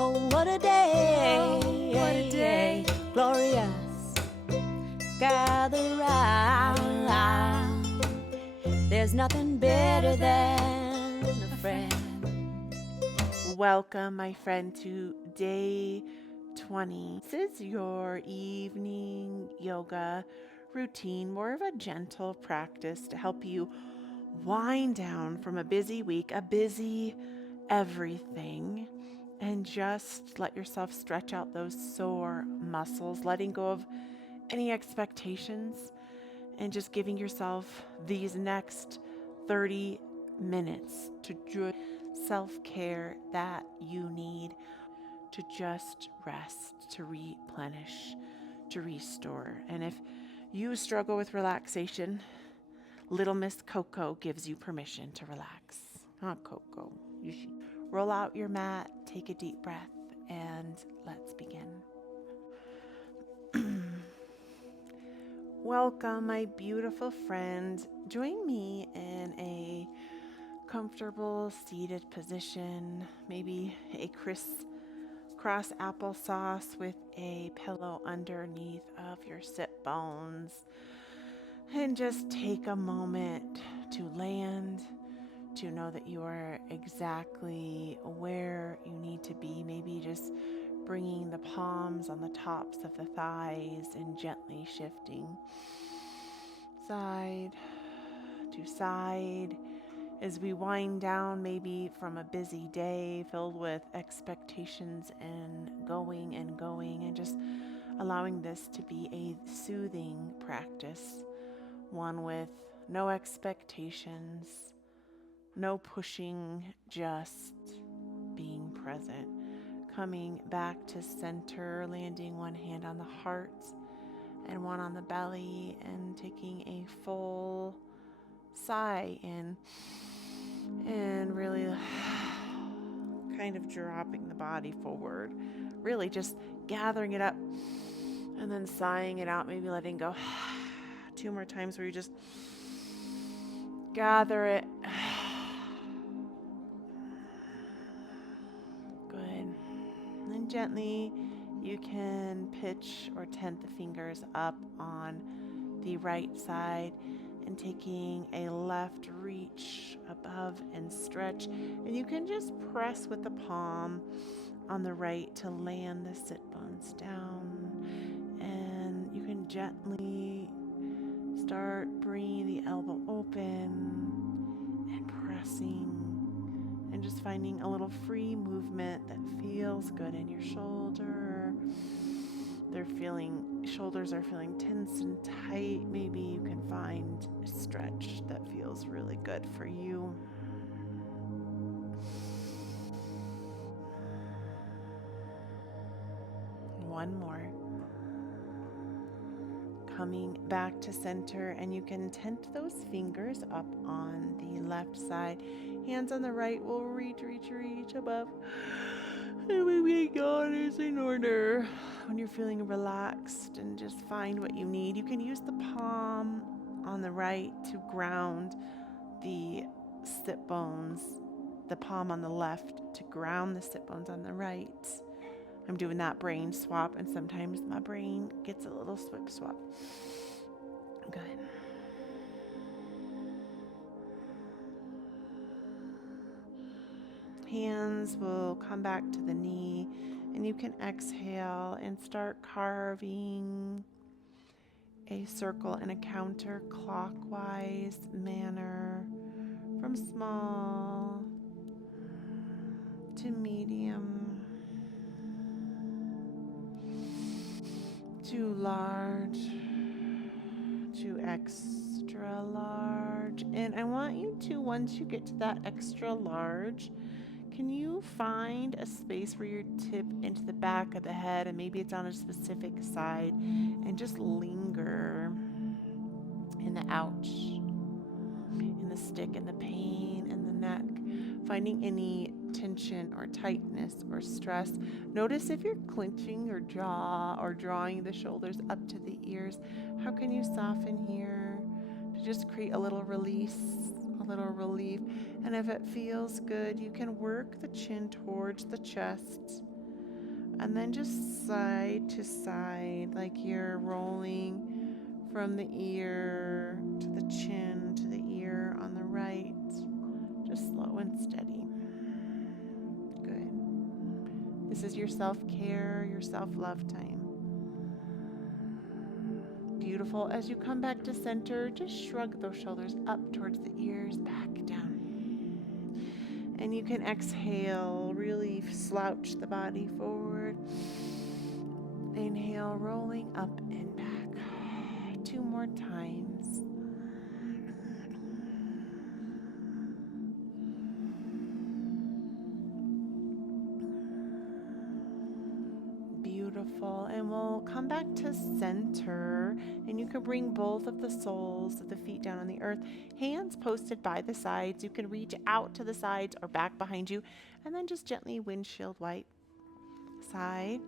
Oh, what a day, what a day. Glorious, gather round. There's nothing better than a friend. Welcome, my friend, to day 20. This is your evening yoga routine, more of a gentle practice to help you wind down from a busy week, a busy everything, and just let yourself stretch out those sore muscles, letting go of any expectations, and just giving yourself these next 30 minutes to do self-care that you need to just rest, to replenish, to restore. And if you struggle with relaxation, Little Miss Coco gives you permission to relax. Not Coco. You should roll out your mat, take a deep breath, and let's begin. Welcome, my beautiful friend. Join me in a comfortable seated position, maybe a crisscross applesauce with a pillow underneath of your sit bones. And just take a moment to land, to know that you are exactly where you need to be. Maybe just bringing the palms on the tops of the thighs and gently shifting side to side as we wind down, maybe from a busy day filled with expectations and going, and just allowing this to be a soothing practice, one with no expectations, no pushing, just being present. Coming back to center, landing one hand on the heart and one on the belly, and taking a full sigh in and really kind of dropping the body forward, really just gathering it up and then sighing it out, maybe letting go 2 more times where you just gather it. Good. And gently you can pitch or tent the fingers up on the right side and taking a left reach above and stretch. And you can just press with the palm on the right to land the sit bones down. And you can gently start bringing the elbow open and pressing and just finding a little free movement that feels good in your shoulder. Shoulders are feeling tense and tight. Maybe you can find a stretch that feels really good for you. One more. Coming back to center, and you can tent those fingers up on the left side. Hands on the right will reach above. And maybe God is in order. When you're feeling relaxed, and just find what you need. You can use the palm on the right to ground the sit bones, the palm on the left to ground the sit bones on the right. I'm doing that brain swap, and sometimes my brain gets a little swap. Good. Hands will come back to the knee, and you can exhale and start carving a circle in a counterclockwise manner from small to medium to large to extra large. And I want you to, once you get to that extra large, can you find a space where you tip into the back of the head, and maybe it's on a specific side, and just linger in the ouch, in the stick, in the pain, in the neck, finding any tension or tightness or stress. Notice if you're clenching your jaw or drawing the shoulders up to the ears. How can you soften here to just create a little release, a little relief? And if it feels good, you can work the chin towards the chest And then just side to side, like you're rolling from the ear to the chin to the ear on the right. Just slow and steady. Good. This is your self-care, your self-love time. Beautiful. As you come back to center, just shrug those shoulders up towards the ears, back down. And you can exhale, really slouch the body forward. Inhale, rolling up and back. 2 more times. Beautiful. And we'll come back to center, and you can bring both of the soles of the feet down on the earth, hands posted by the sides. You can reach out to the sides or back behind you, and then just gently windshield wipe side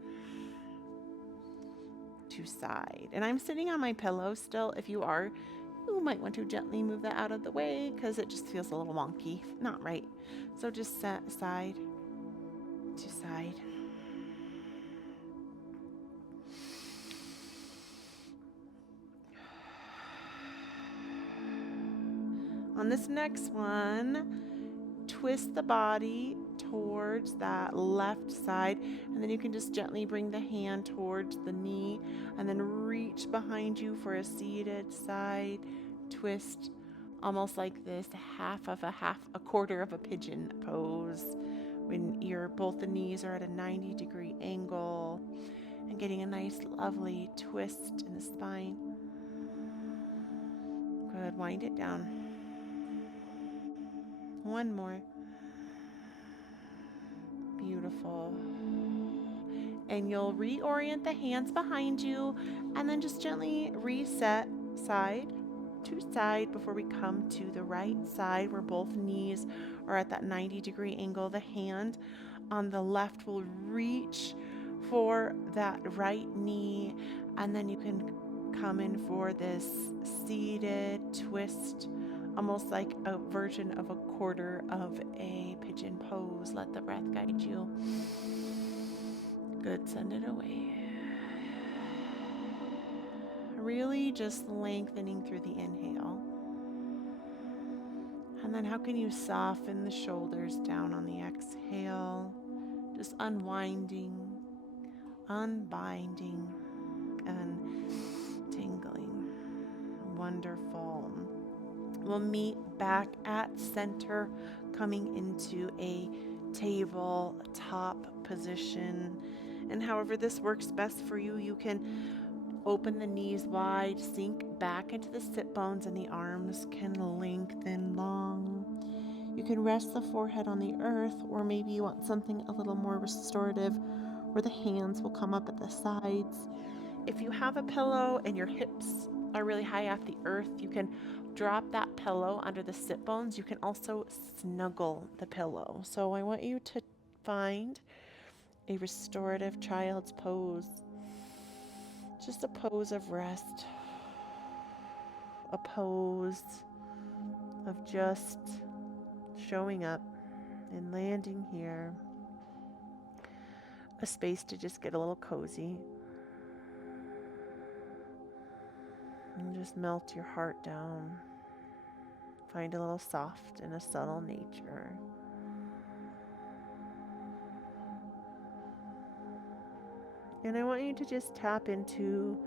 to side. And I'm sitting on my pillow still. If you are, you might want to gently move that out of the way because it just feels a little wonky, not right. So just set side to side. On this next one, twist the body towards that left side, and then you can just gently bring the hand towards the knee and then reach behind you for a seated side twist, almost like this, a quarter of a pigeon pose, when both the knees are at a 90-degree angle and getting a nice lovely twist in the spine. Good. Wind it down. One more. Beautiful. And you'll reorient the hands behind you and then just gently reset side to side before we come to the right side where both knees are at that 90-degree angle. The hand on the left will reach for that right knee, and then you can come in for this seated twist, almost like a version of a quarter of a pigeon pose. Let the breath guide you. Good, send it away. Really just lengthening through the inhale. And then how can you soften the shoulders down on the exhale? Just unwinding, unbinding, and tingling. Wonderful. We'll meet back at center, coming into a tabletop position. And however this works best for you, you can open the knees wide, sink back into the sit bones, and the arms can lengthen long. You can rest the forehead on the earth, or maybe you want something a little more restorative where the hands will come up at the sides. If you have a pillow and your hips are really high off the earth, you can drop that pillow under the sit bones. You can also snuggle the pillow. So I want you to find a restorative child's pose. Just a pose of rest. A pose of just showing up and landing here. A space to just get a little cozy. And just melt your heart down. Find a little soft and a subtle nature. And I want you to just tap into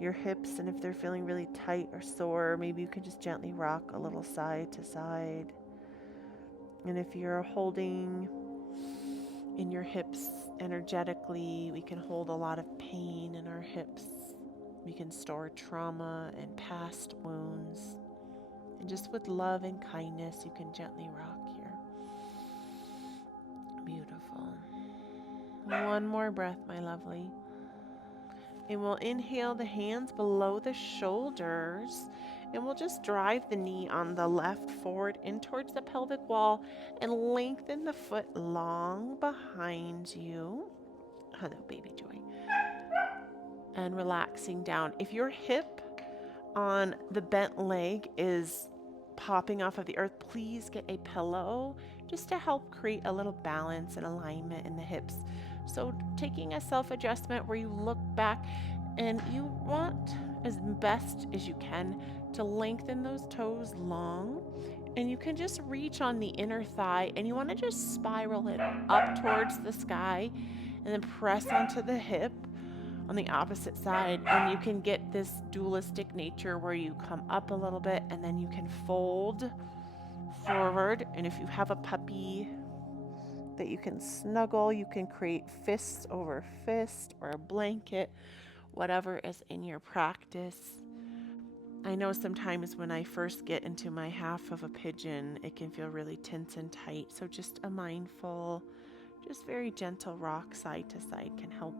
your hips, and if they're feeling really tight or sore, maybe you can just gently rock a little side to side. And if you're holding in your hips energetically, we can hold a lot of pain in our hips. We can store trauma and past wounds. And just with love and kindness, you can gently rock here. Beautiful. One more breath, my lovely. And we'll inhale the hands below the shoulders, and we'll just drive the knee on the left forward in towards the pelvic wall and lengthen the foot long behind you. Hello, baby joy. And relaxing down. If your hip on the bent leg is popping off of the earth, please get a pillow just to help create a little balance and alignment in the hips. So taking a self-adjustment where you look back and you want as best as you can to lengthen those toes long, and you can just reach on the inner thigh and you want to just spiral it up towards the sky and then press onto the hip on the opposite side, and you can get this dualistic nature where you come up a little bit and then you can fold forward. And if you have a puppy that you can snuggle, you can create fists over fist or a blanket, whatever is in your practice. I know sometimes when I first get into my half of a pigeon, it can feel really tense and tight. So just a mindful, just very gentle rock side to side can help.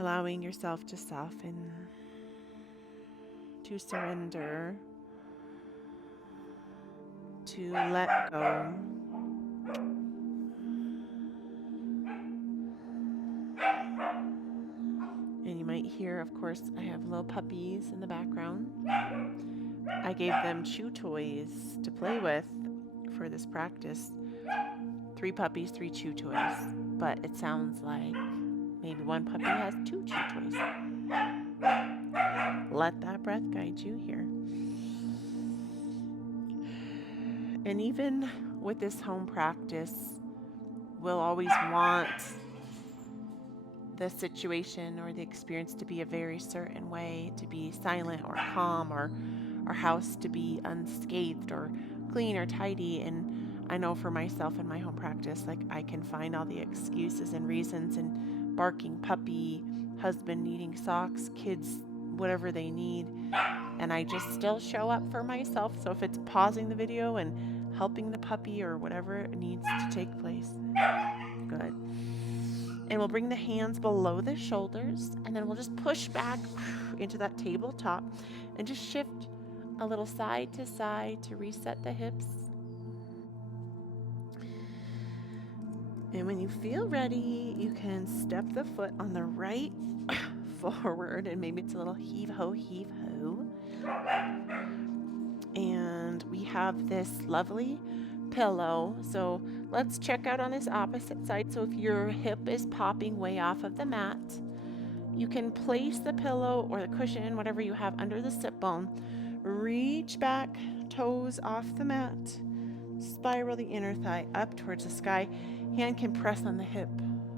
Allowing yourself to soften, to surrender, to let go. And you might hear, of course, I have little puppies in the background. I gave them chew toys to play with for this practice. 3 puppies, 3 chew toys. But it sounds like maybe one puppy has 2 chew toys. Let that breath guide you here. And even with this home practice, we'll always want the situation or the experience to be a very certain way, to be silent or calm, or our house to be unscathed or clean or tidy. And I know for myself in my home practice, like I can find all the excuses and reasons, and barking puppy, husband needing socks, kids, whatever they need. And I just still show up for myself. So if it's pausing the video and helping the puppy or whatever needs to take place, good. And we'll bring the hands below the shoulders, and then we'll just push back into that tabletop and just shift a little side to side to reset the hips. And when you feel ready, you can step the foot on the right forward, and maybe it's a little heave-ho, heave-ho. And we have this lovely pillow. So let's check out on this opposite side. So if your hip is popping way off of the mat, you can place the pillow or the cushion, whatever you have, under the sit bone. Reach back, toes off the mat. Spiral the inner thigh up towards the sky. Hand can press on the hip.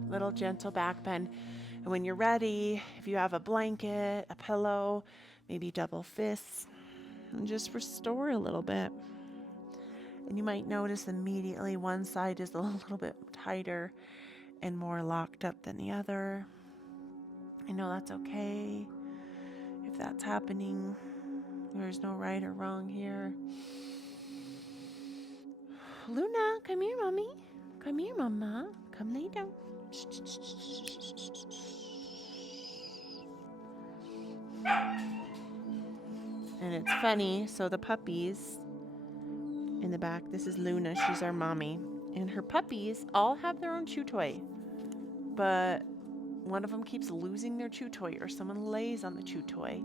Little gentle back bend. And when you're ready, if you have a blanket, a pillow, maybe double fists, and just restore a little bit. And you might notice immediately one side is a little bit tighter and more locked up than the other. I know that's okay if that's happening. There's no right or wrong here. Luna, come here, mommy. Come here, mama. Come lay down. And it's funny, so the puppies in the back, this is Luna, she's our mommy, and her puppies all have their own chew toy, but one of them keeps losing their chew toy, or someone lays on the chew toy,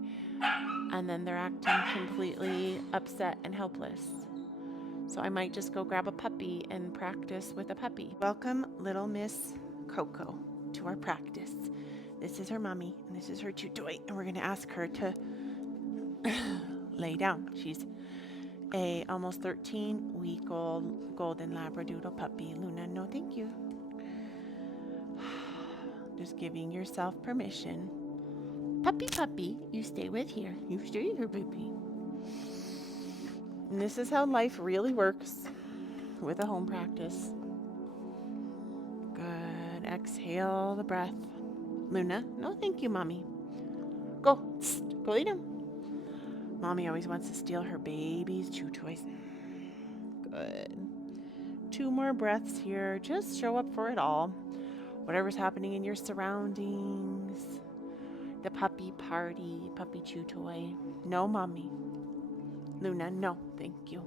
and then they're acting completely upset and helpless. So I might just go grab a puppy and practice with a puppy. Welcome little Miss Coco to our practice. This is her mommy, and this is her chew toy, and we're gonna ask her to lay down. She's a almost 13-week-old golden labradoodle puppy. Luna, no thank you. Just giving yourself permission. Puppy, you stay with here. You stay here, baby. And this is how life really works with a home practice. Good. Exhale the breath. Luna, no thank you, mommy. Go. Go lay down. Mommy always wants to steal her baby's chew toys. Good. 2 more breaths here. Just show up for it all. Whatever's happening in your surroundings. The puppy party, puppy chew toy. No, mommy. Luna, no, thank you.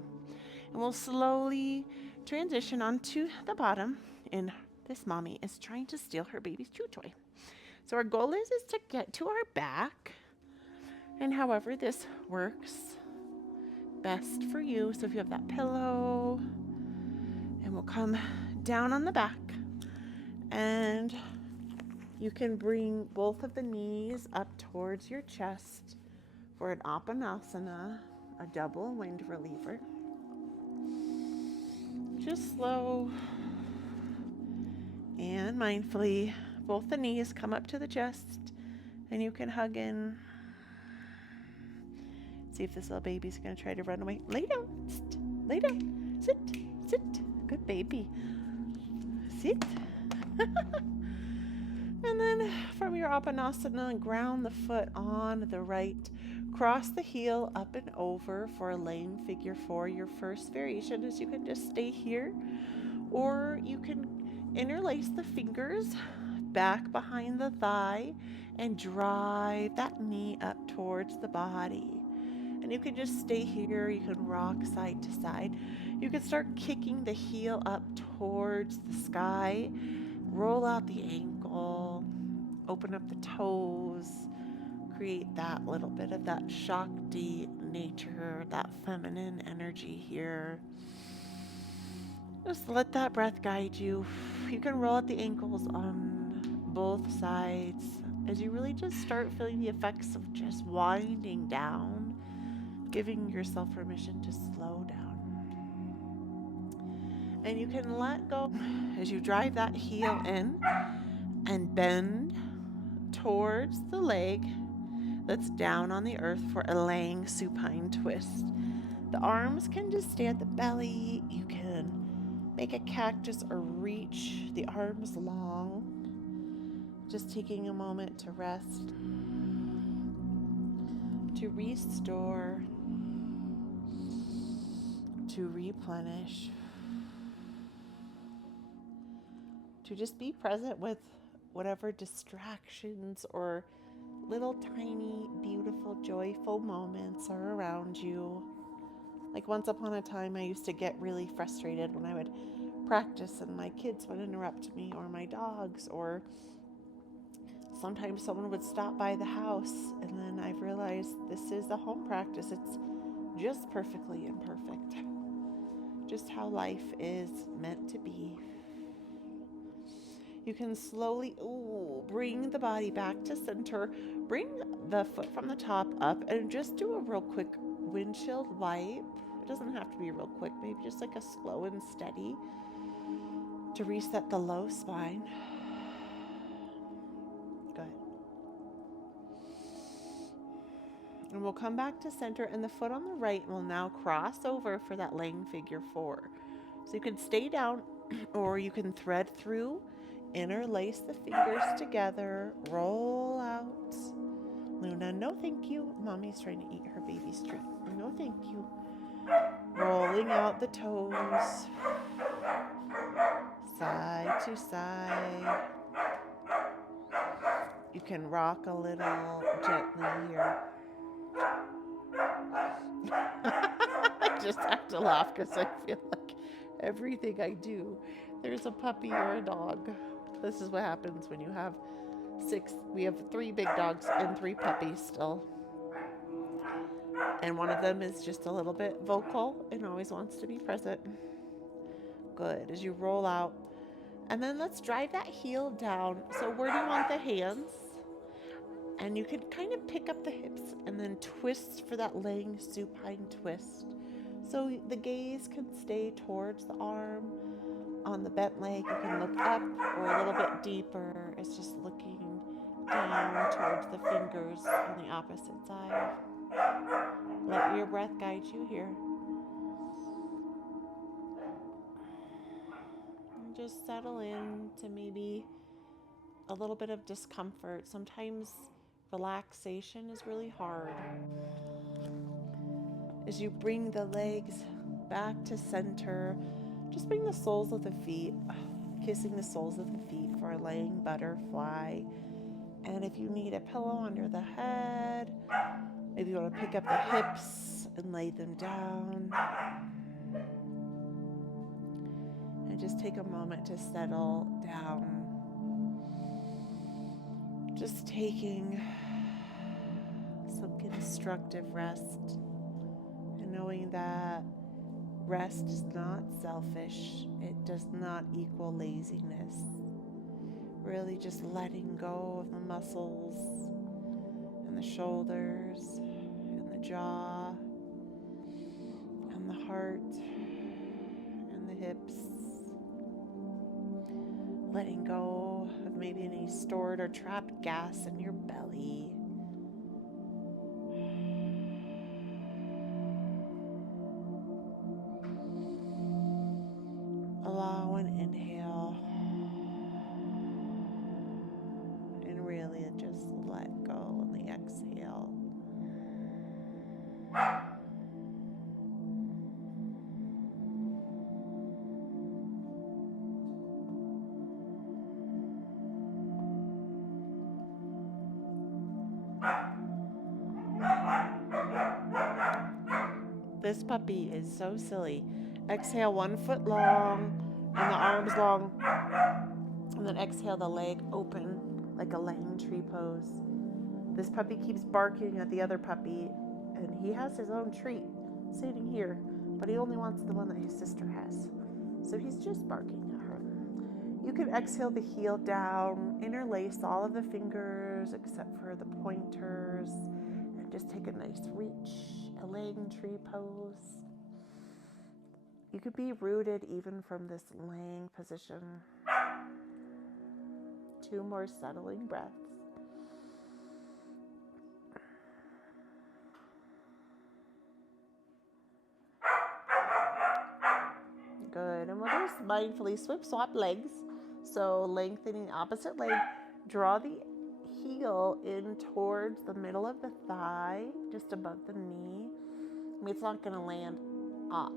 And we'll slowly transition onto the bottom. And this mommy is trying to steal her baby's chew toy. So our goal is to get to our back. And however this works best for you. So if you have that pillow, and we'll come down on the back And you can bring both of the knees up towards your chest for an Apanasana, a double wind reliever. Just slow and mindfully, both the knees come up to the chest, and you can hug in. See if this little baby's gonna try to run away. Lay down, sit, lay down, sit, sit. Good baby. Sit. And then from your Apanasana, ground the foot on the right. Cross the heel up and over for a laying figure four. Your first variation is you can just stay here, or you can interlace the fingers back behind the thigh and drive that knee up towards the body. And you can just stay here. You can rock side to side. You can start kicking the heel up towards the sky. Roll out the ankle. Open up the toes. Create that little bit of that Shakti nature, that feminine energy here. Just let that breath guide you. You can roll out the ankles on both sides as you really just start feeling the effects of just winding down, giving yourself permission to slow down. And you can let go as you drive that heel in and bend towards the leg that's down on the earth for a laying supine twist. The arms can just stay at the belly. You can make a cactus or reach the arms long. Just taking a moment to rest, to restore, to replenish, to just be present with whatever distractions or little tiny, beautiful, joyful moments are around you. Like once upon a time, I used to get really frustrated when I would practice and my kids would interrupt me, or my dogs, or sometimes someone would stop by the house. And then I've realized this is a home practice. It's just perfectly imperfect. Just how life is meant to be. You can slowly bring the body back to center. Bring the foot from the top up and just do a real quick windshield wipe. It doesn't have to be real quick, maybe just like a slow and steady to reset the low spine. Good. And we'll come back to center, and the foot on the right will now cross over for that laying figure four. So you can stay down, or you can thread through, interlace the fingers together, roll out. Luna, no thank you. Mommy's trying to eat her baby's treat. No thank you. Rolling out the toes, side to side. You can rock a little gently here. I just have to laugh because I feel like everything I do, there's a puppy or a dog. This is what happens when you have we have 3 big dogs and 3 puppies still. And one of them is just a little bit vocal and always wants to be present. Good. As you roll out. And then let's drive that heel down. So where do you want the hands? And you can kind of pick up the hips and then twist for that laying supine twist. So the gaze can stay towards the arm. On the bent leg, you can look up or a little bit deeper. It's just looking down towards the fingers on the opposite side. Let your breath guide you here. And just settle in to maybe a little bit of discomfort. Sometimes relaxation is really hard. As you bring the legs back to center, just bring the soles of the feet, kissing the soles of the feet for a laying butterfly. And if you need a pillow under the head, maybe you want to pick up the hips and lay them down. And just take a moment to settle down. Just taking some constructive rest and knowing that rest is not selfish. It does not equal laziness. Really just letting go of the muscles and the shoulders and the jaw and the heart and the hips. Letting go of maybe any stored or trapped gas in your belly. Allow an inhale and really just let go on the exhale. This puppy is so silly. Exhale 1 foot long and the arms long. And then exhale the leg open like a laying tree pose. This puppy keeps barking at the other puppy, and he has his own treat sitting here, but he only wants the one that his sister has. So he's just barking at her. You can exhale the heel down, interlace all of the fingers except for the pointers, and just take a nice reach, a laying tree pose. You could be rooted even from this laying position. 2 more settling breaths. Good, and we'll just mindfully swap legs. So lengthening opposite leg, draw the heel in towards the middle of the thigh, just above the knee. I mean, it's not gonna land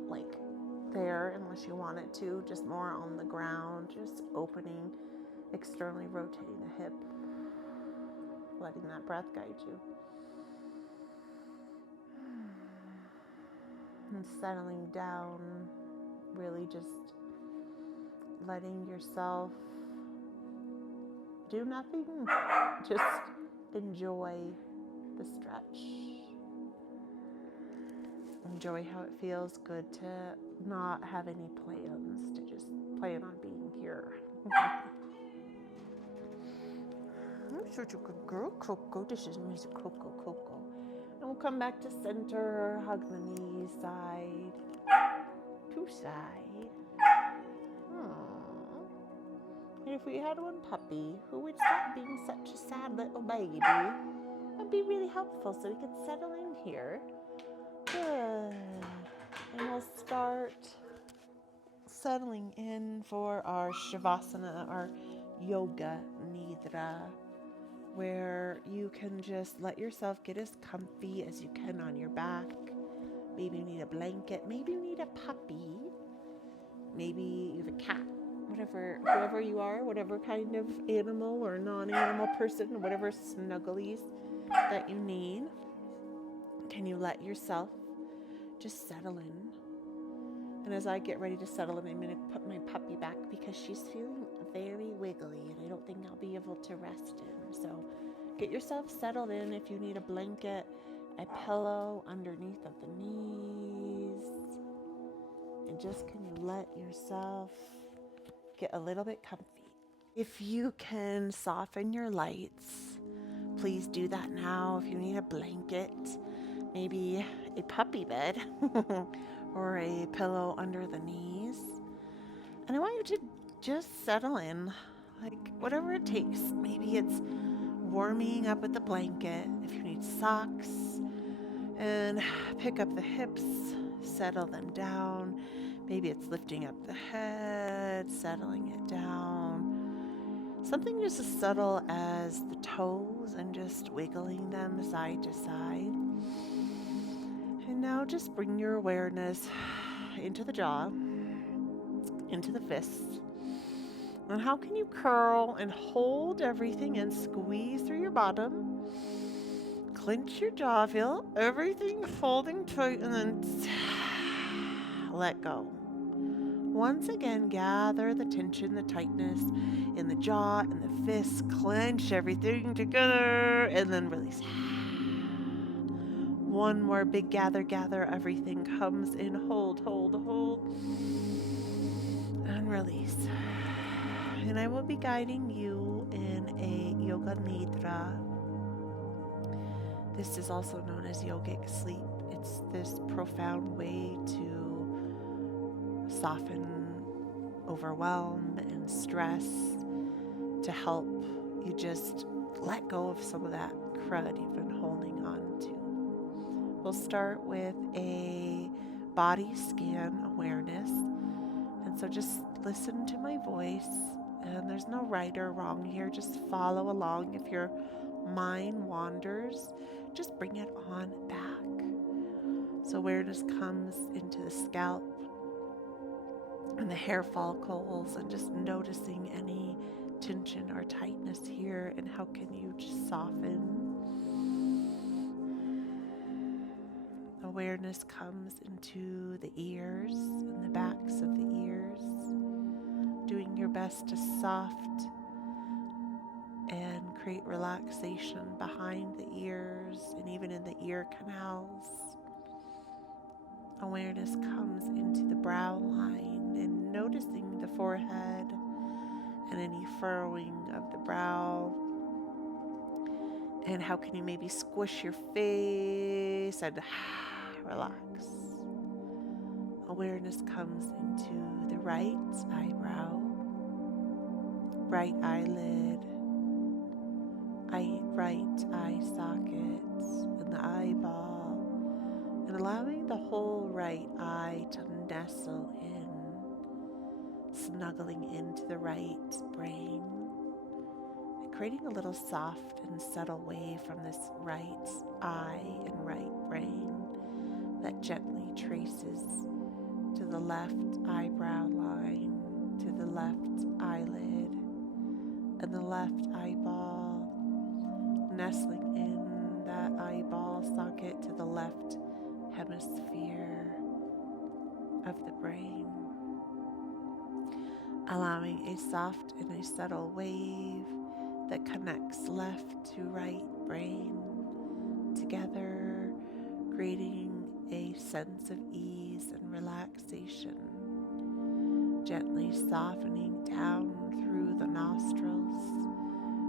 like there unless you want it to, just more on the ground, just opening, externally rotating the hip, letting that breath guide you. And settling down, really just letting yourself do nothing, just enjoy the stretch. Enjoy how it feels good to not have any plans, to just plan on being here. You're such a good girl, Coco. This is Miss Coco, Coco. And we'll come back to center, hug the knees, side to side. Aww. And if we had one puppy who would stop being such a sad little baby, that'd be really helpful so we could settle in here. Good. And we'll start settling in for our Shavasana, our Yoga Nidra, where you can just let yourself get as comfy as you can on your back. Maybe you need a blanket, maybe you need a puppy, maybe you have a cat, whoever you are, whatever kind of animal or non-animal person, whatever snugglies that you need. Can you let yourself just settle in? And as I get ready to settle in, I'm going to put my puppy back because she's feeling very wiggly and I don't think I'll be able to rest in. So get yourself settled in. If you need a blanket, a pillow underneath of the knees. And just can you let yourself get a little bit comfy. If you can soften your lights, please do that now. If you need a blanket, maybe a puppy bed or a pillow under the knees. And I want you to just settle in, like whatever it takes. Maybe it's warming up with the blanket. If you need socks, and pick up the hips, settle them down. Maybe it's lifting up the head, settling it down. Something just as subtle as the toes and just wiggling them side to side. And now just bring your awareness into the jaw, into the fists. And how can you curl and hold everything and squeeze through your bottom? Clench your jaw, feel everything folding tight, and then let go. Once again, gather the tension, the tightness in the jaw and the fists. Clench everything together, and then release. One more big gather, everything comes in, hold, and release. And I will be guiding you in a yoga nidra. This is also known as yogic sleep. It's this profound way to soften overwhelm and stress, to help you just let go of some of that crud you've been holding on to. We'll start with a body scan awareness. And so just listen to my voice. And there's no right or wrong here. Just follow along. If your mind wanders, just bring it on back. So awareness comes into the scalp and the hair follicles, and just noticing any tension or tightness here, and how can you just soften. Awareness comes into the ears and the backs of the ears, doing your best to soft and create relaxation behind the ears and even in the ear canals. Awareness comes into the brow line and noticing the forehead and any furrowing of the brow. And how can you maybe squish your face and relax. Awareness comes into the right eyebrow, right eyelid, right eye socket, and the eyeball, and allowing the whole right eye to nestle in, snuggling into the right brain, and creating a little soft and subtle wave from this right eye and right brain that gently traces to the left eyebrow line, to the left eyelid, and the left eyeball, nestling in that eyeball socket to the left hemisphere of the brain, allowing a soft and a subtle wave that connects left to right brain together, creating a sense of ease and relaxation, gently softening down through the nostrils,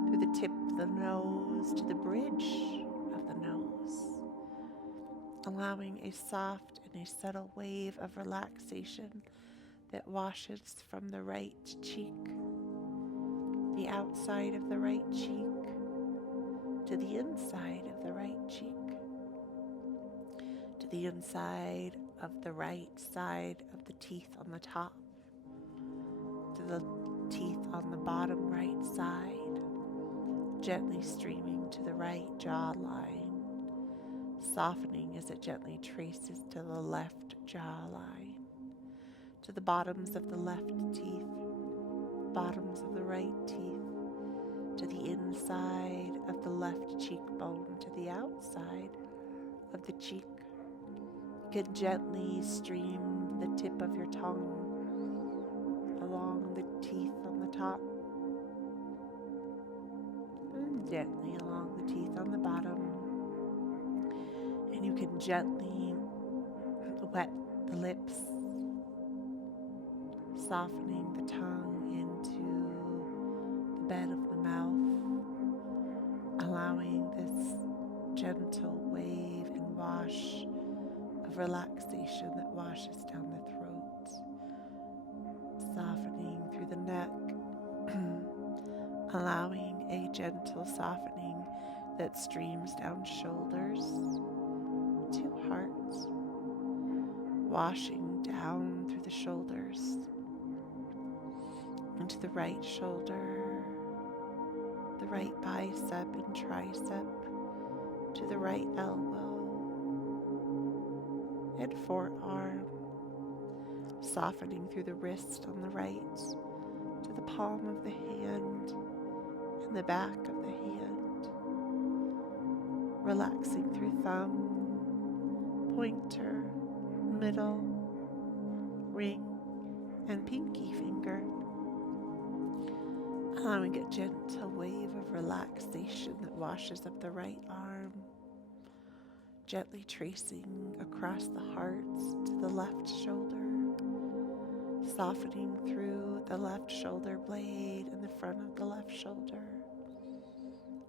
through the tip of the nose to the bridge of the nose, allowing a soft and a subtle wave of relaxation that washes from the right cheek, the outside of the right cheek, to the inside of the right cheek, to the inside of the right side of the teeth on the top, to the teeth on the bottom right side, gently streaming to the right jawline, softening as it gently traces to the left jawline, to the bottoms of the left teeth, bottoms of the right teeth, to the inside of the left cheekbone, to the outside of the cheek. You can gently stream the tip of your tongue along the teeth on the top, and gently along the teeth on the bottom. And you can gently wet the lips, softening the tongue into the bed of the mouth, allowing this gentle wave and wash of relaxation that washes down the throat, softening through the neck, allowing a gentle softening that streams down shoulders to heart, washing down through the shoulders into the right shoulder, the right bicep and tricep, to the right elbow and forearm, softening through the wrist on the right, to the palm of the hand and the back of the hand, relaxing through thumb, pointer, middle, ring, and pinky finger, allowing a gentle wave of relaxation that washes up the right arm, gently tracing across the heart to the left shoulder, softening through the left shoulder blade and the front of the left shoulder,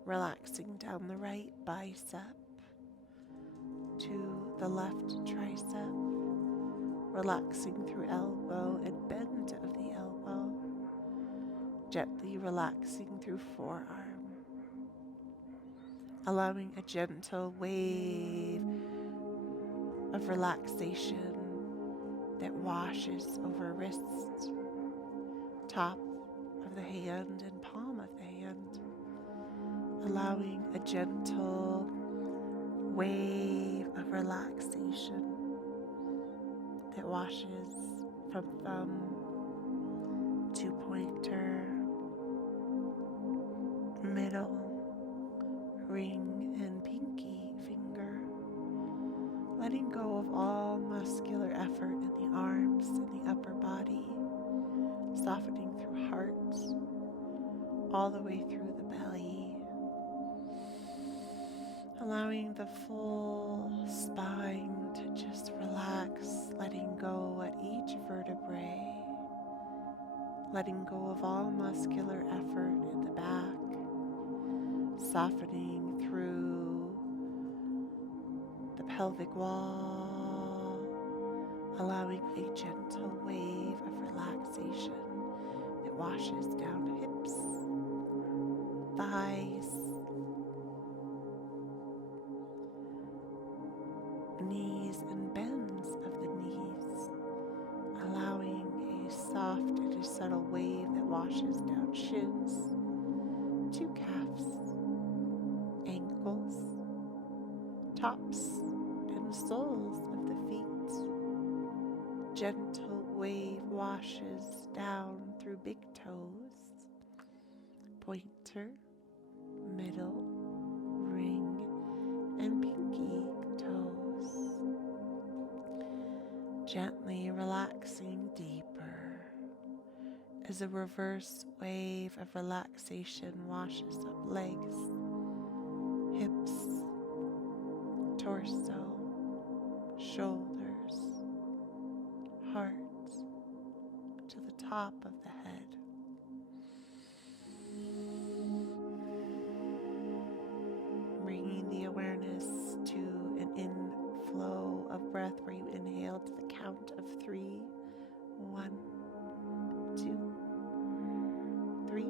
relaxing down the right bicep to the left tricep, relaxing through elbow and bend of the elbow, gently relaxing through forearm, allowing a gentle wave of relaxation that washes over wrist, top of the hand and palm of the hand, allowing a gentle wave of relaxation that washes from thumb to pointer, middle, ring, and pinky finger, letting go of all muscular effort in the arms and the upper body, softening through heart, all the way through the belly, allowing the full spine to just relax, letting go at each vertebrae, letting go of all muscular effort in the back, softening through the pelvic wall, allowing a gentle wave of relaxation that washes down hips, thighs, knees and bends of the knees, allowing a soft and a subtle wave that washes down shins to calves, ankles, tops and soles of the feet. Gentle wave washes down through big toes, pointer, middle, ring, and pinky toes. Gently relaxing deeper as a reverse wave of relaxation washes up legs, hips, torso, shoulders, heart, to the top of the head. Bringing the awareness to an inflow of breath where you inhale to the count of 3. 1, 2, 3.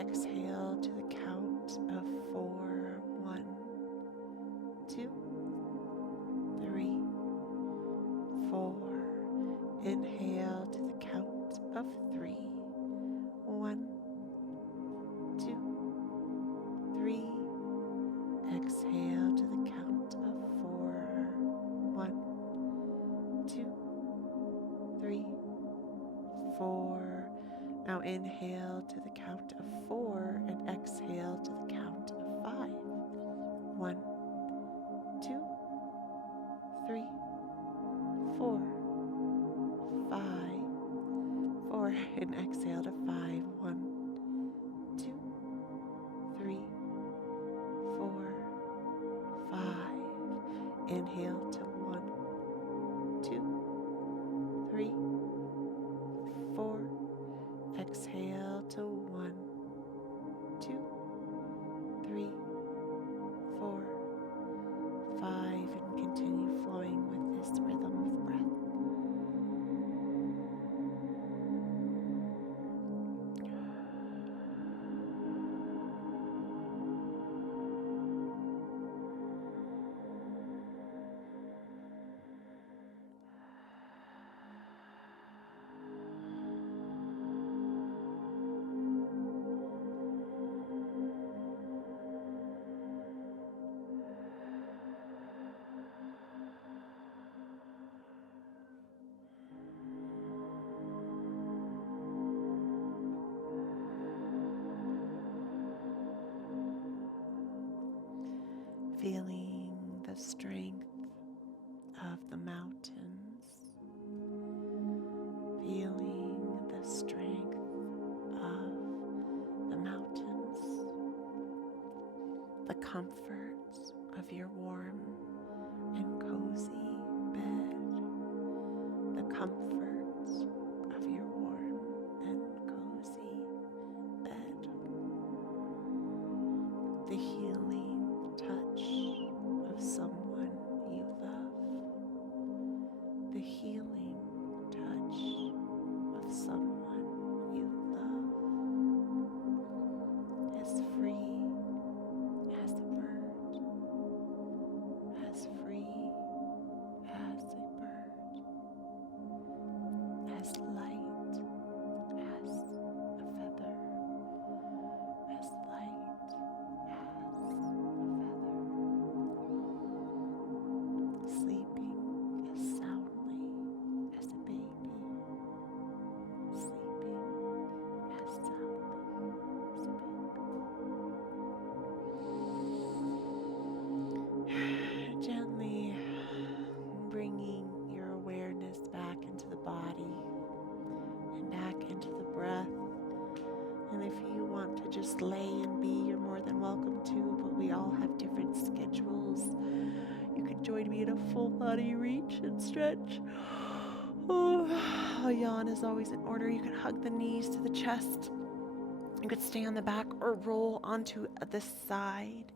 Exhale to the count of 4. 1, 2, 3, 4. Inhale to the count of 3. 1, 2, 3. Exhale to the count of 4. 1, 2, 3, 4. Now inhale to the count of 4 and exhale to the count of 5. 1, 2, 3, 4, 5. 4 and exhale to 5. 1, 2, 3, 4, 5. Inhale to 1, 2, 3, 4. Exhale to 1, 2, 3, 4, 5. And continue flowing with this rhythm of breath. Feeling the strength of the mountains, feeling the strength of the mountains, the comfort of your warm and cozy bed, the comfort the healing touch of someone you love. The healing touch of someone you love. As free as a bird. As free as a bird. As light as a feather. As light as a feather. Sleeping as soundly as a baby. Sleeping as soundly as a baby. Gently bringing your awareness back into the body and back into the breath. And if you want to just lay and be, you're more than welcome to, but we all have different schedules. You could join me in a full body reach and stretch. Oh, a yawn is always in order. You could hug the knees to the chest. You could stay on the back or roll onto the side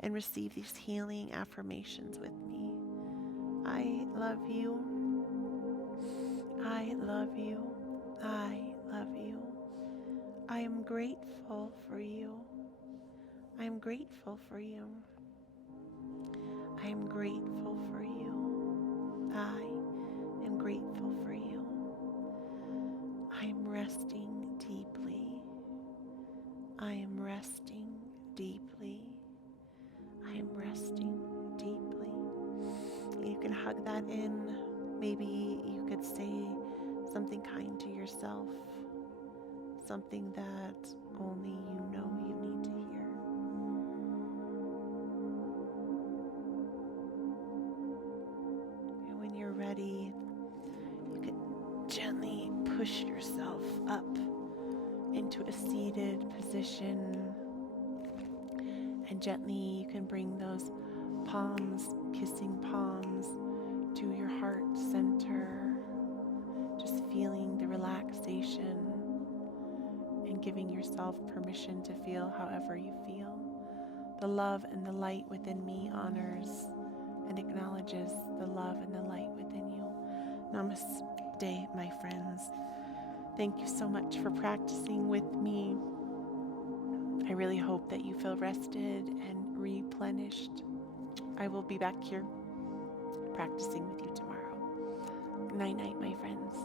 and receive these healing affirmations with me. I love you. I love you. I love you. I am grateful for you. I am grateful for you. I am grateful for you. I am grateful for you. I am resting deeply. I am resting deeply. I am resting deeply. You can hug that in. Maybe you could say something kind to yourself. Something that only you know you need to hear. And when you're ready, you could gently push yourself up into a seated position. And gently you can bring those palms, kissing palms, to your heart center. Just feeling the relaxation and giving yourself permission to feel however you feel. The love and the light within me honors and acknowledges the love and the light within you. Namaste, my friends. Thank you so much for practicing with me. I really hope that you feel rested and replenished. I will be back here practicing with you tomorrow. Night night, my friends.